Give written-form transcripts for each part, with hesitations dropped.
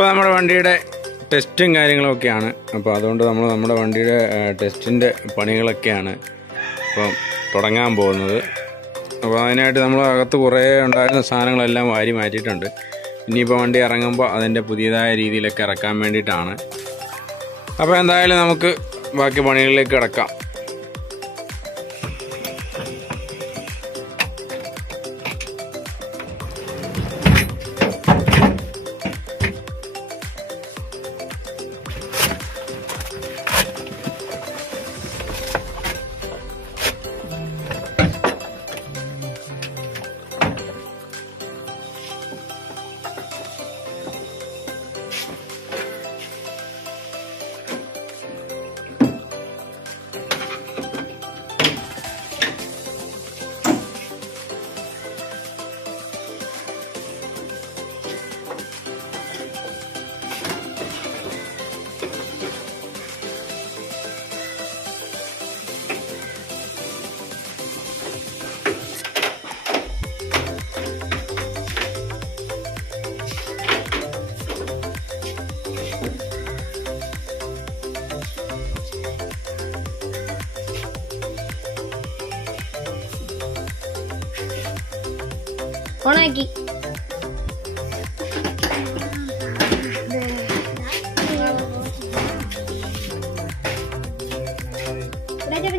ഇപ്പോൾ നമ്മുടെ വണ്ടിയുടെ ടെസ്റ്റും കാര്യങ്ങളൊക്കെയാണ്. അപ്പോൾ അതുകൊണ്ട് നമ്മൾ നമ്മുടെ വണ്ടിയുടെ ടെസ്റ്റിൻ്റെ പണികളൊക്കെയാണ് ഇപ്പം തുടങ്ങാൻ പോകുന്നത്. അപ്പോൾ അതിനായിട്ട് നമ്മൾ അകത്ത് കുറേ ഉണ്ടായിരുന്ന സാധനങ്ങളെല്ലാം വാരി മാറ്റിയിട്ടുണ്ട്. ഇനിയിപ്പോൾ വണ്ടി ഇറങ്ങുമ്പോൾ അതിൻ്റെ പുതിയതായ രീതിയിലൊക്കെ ഇറക്കാൻ വേണ്ടിയിട്ടാണ്. അപ്പോൾ എന്തായാലും നമുക്ക് ബാക്കി പണികളിലേക്ക് കിടക്കാം. ഓണാക്കി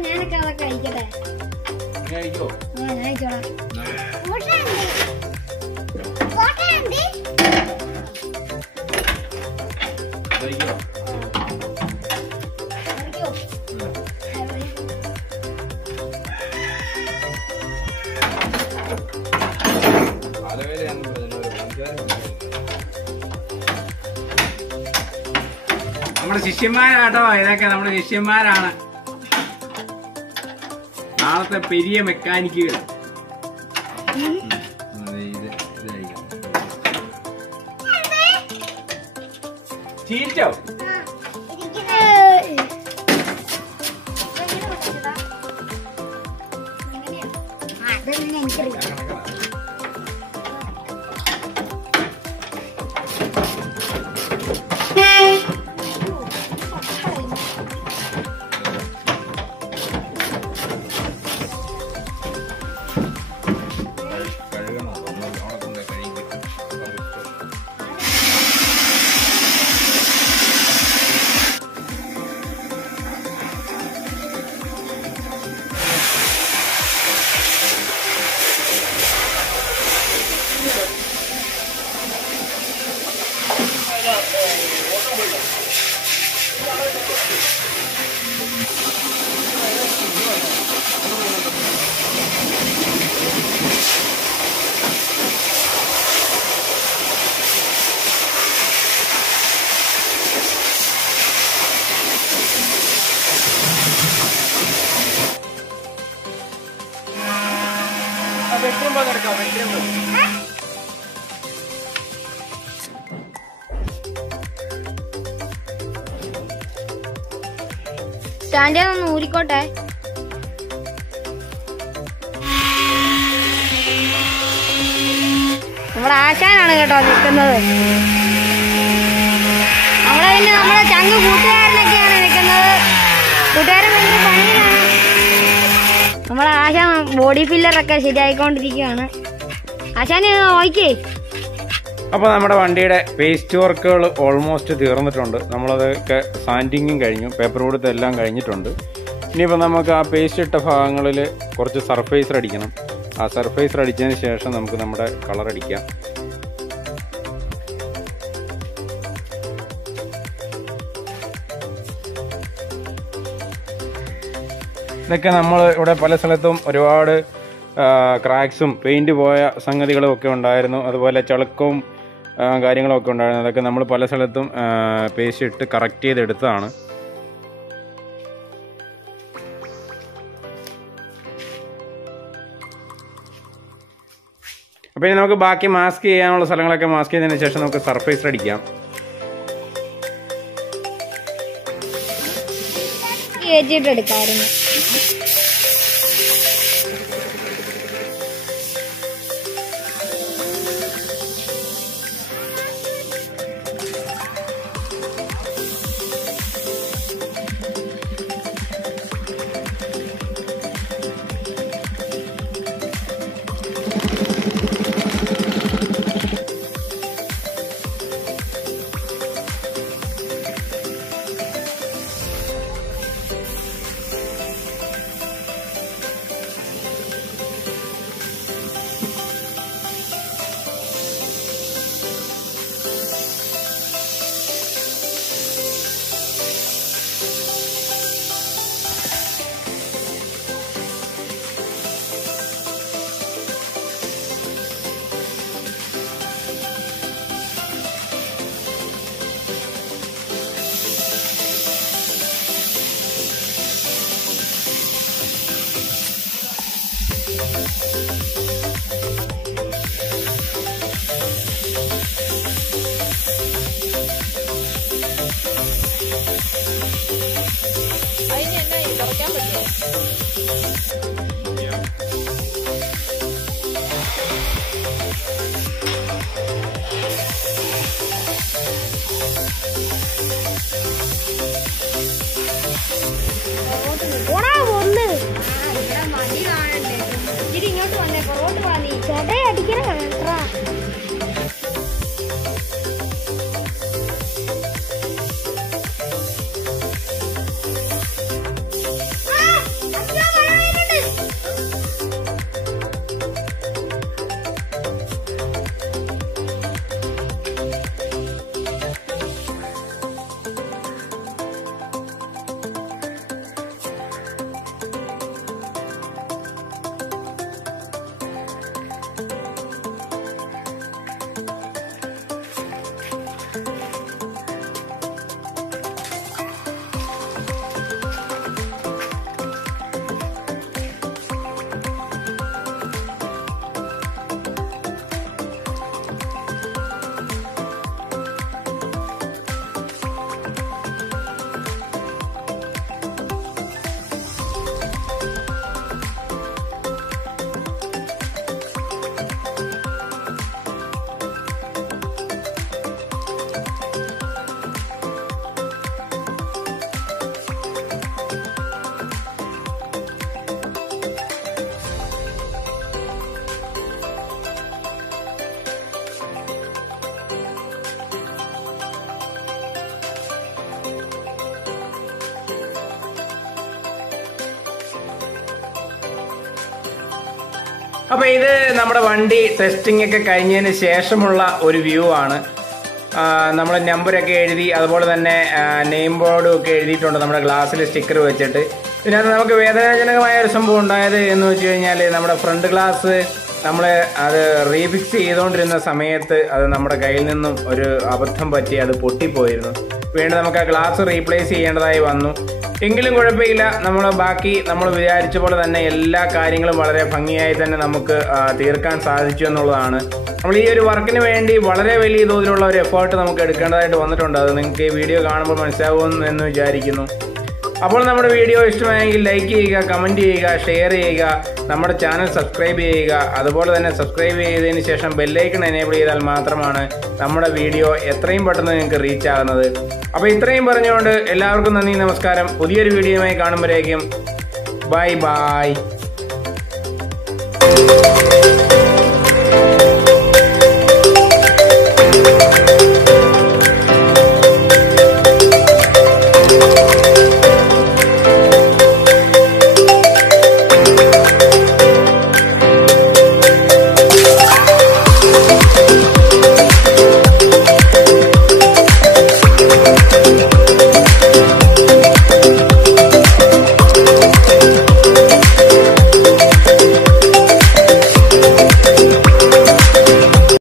ഞാനൊക്കെ അതൊക്കെ അയക്കട്ടെ. ഞാൻ അയച്ചോളാം. നമ്മുടെ ശിഷ്യന്മാരാട്ടോ, ഇതൊക്കെ നമ്മുടെ ശിഷ്യന്മാരാണ്, നാളത്തെ പെരിയ മെക്കാനിക്കുകൾ. ചീറ്റോ സ്റ്റാൻഡ് ഒന്ന് ഊരിക്കോട്ടെ. നമ്മുടെ ആശാനാണ് കേട്ടോ നിൽക്കുന്നത്. നമ്മുടെ ചങ്ക് കൂട്ടുകാരനൊക്കെയാണ് നിൽക്കുന്നത്. കൂട്ടുകാരൻ ഭയങ്കര പണിയിലാണ്. നമ്മുടെ ആശാൻ ബോഡി ഫില്ലറൊക്കെ ശരിയായിക്കൊണ്ടിരിക്കുകയാണ്. ആശാന് നോക്കിയേ. അപ്പോൾ നമ്മുടെ വണ്ടിയുടെ പേസ്റ്റ് വർക്കുകൾ ഓൾമോസ്റ്റ് തീർന്നിട്ടുണ്ട്. നമ്മളതൊക്കെ സാൻഡിങ്ങും കഴിഞ്ഞു, പേപ്പർ കൊടുത്ത് എല്ലാം കഴിഞ്ഞിട്ടുണ്ട്. ഇനിയിപ്പോൾ നമുക്ക് ആ പേസ്റ്റ് ഇട്ട ഭാഗങ്ങളിൽ കുറച്ച് സർഫേസർ അടിക്കണം. ആ സർഫേസർ അടിച്ചതിന് ശേഷം നമുക്ക് നമ്മുടെ കളർ അടിക്കാം. ഇതൊക്കെ നമ്മൾ ഇവിടെ പല സ്ഥലത്തും ഒരുപാട് ക്രാക്സും പെയിൻറ്റ് പോയ സംഗതികളും ഒക്കെ ഉണ്ടായിരുന്നു. അതുപോലെ ചളുക്കവും കാര്യങ്ങളൊക്കെ ഉണ്ടായിരുന്നു. അതൊക്കെ നമ്മൾ പല സ്ഥലത്തും പേസ്റ്റ് ഇട്ട് കറക്റ്റ് ചെയ്തെടുത്തതാണ്. അപ്പോൾ ഇനി നമുക്ക് ബാക്കി മാസ്ക് ചെയ്യാനുള്ള സ്ഥലങ്ങളൊക്കെ മാസ്ക് ചെയ്തതിന് ശേഷം നമുക്ക് സർഫേസർ അടിക്കാം. എടുക്കാറുണ്ട്. ഇങ്ങോട്ട് വന്നേ പുറകോട്ട് വാ നീ ചേട്ടയെ അടിക്കണം അപ്പോൾ ഇത് നമ്മുടെ വണ്ടി ടെസ്റ്റിംഗ് ഒക്കെ കഴിഞ്ഞതിന് ശേഷമുള്ള ഒരു വ്യൂ ആണ്. നമ്മൾ നമ്പറൊക്കെ എഴുതി അതുപോലെ തന്നെ നെയിം ബോർഡും ഒക്കെ എഴുതിയിട്ടുണ്ട് നമ്മുടെ ഗ്ലാസ്സിൽ സ്റ്റിക്കർ വെച്ചിട്ട്. ഇതിനകത്ത് നമുക്ക് വേദനാജനകമായ ഒരു സംഭവം ഉണ്ടായത് എന്ന് വെച്ച് കഴിഞ്ഞാൽ നമ്മുടെ ഫ്രണ്ട് ഗ്ലാസ് നമ്മൾ അത് റീഫിക്സ് ചെയ്തുകൊണ്ടിരുന്ന സമയത്ത് അത് നമ്മുടെ കയ്യിൽ നിന്നും ഒരു അബദ്ധം പറ്റി അത് പൊട്ടിപ്പോയിരുന്നു. വീണ്ടും നമുക്ക് ആ ഗ്ലാസ് റീപ്ലേസ് ചെയ്യേണ്ടതായി വന്നു. എങ്കിലും കുഴപ്പമില്ല, നമ്മൾ വിചാരിച്ച പോലെ തന്നെ എല്ലാ കാര്യങ്ങളും വളരെ ഭംഗിയായി തന്നെ നമുക്ക് തീർക്കാൻ സാധിച്ചു എന്നുള്ളതാണ്. നമ്മൾ ഈ ഒരു വർക്കിന് വേണ്ടി വളരെ വലിയ തോതിലുള്ള ഒരു എഫേർട്ട് നമുക്ക് എടുക്കേണ്ടതായിട്ട് വന്നിട്ടുണ്ട്. അത് നിങ്ങൾക്ക് ഈ വീഡിയോ കാണുമ്പോൾ മനസ്സിലാവുമെന്ന് വിചാരിക്കുന്നു. അപ്പോൾ നമ്മുടെ വീഡിയോ ഇഷ്ടമായെങ്കിൽ ലൈക്ക് ചെയ്യുക, കമൻറ്റ് ചെയ്യുക, ഷെയർ ചെയ്യുക, നമ്മുടെ ചാനൽ സബ്സ്ക്രൈബ് ചെയ്യുക. അതുപോലെ തന്നെ സബ്സ്ക്രൈബ് ചെയ്തതിന് ശേഷം ബെല്ലൈക്കൺ എനേബിൾ ചെയ്താൽ മാത്രമാണ് നമ്മുടെ വീഡിയോ എത്രയും പെട്ടെന്ന് നിങ്ങൾക്ക് റീച്ച് ആകുന്നത്. അപ്പോൾ ഇത്രയും പറഞ്ഞുകൊണ്ട് എല്ലാവർക്കും നന്ദി, നമസ്കാരം. പുതിയൊരു വീഡിയോയുമായി കാണുമ്പോഴേക്കും ബൈ ബൈ.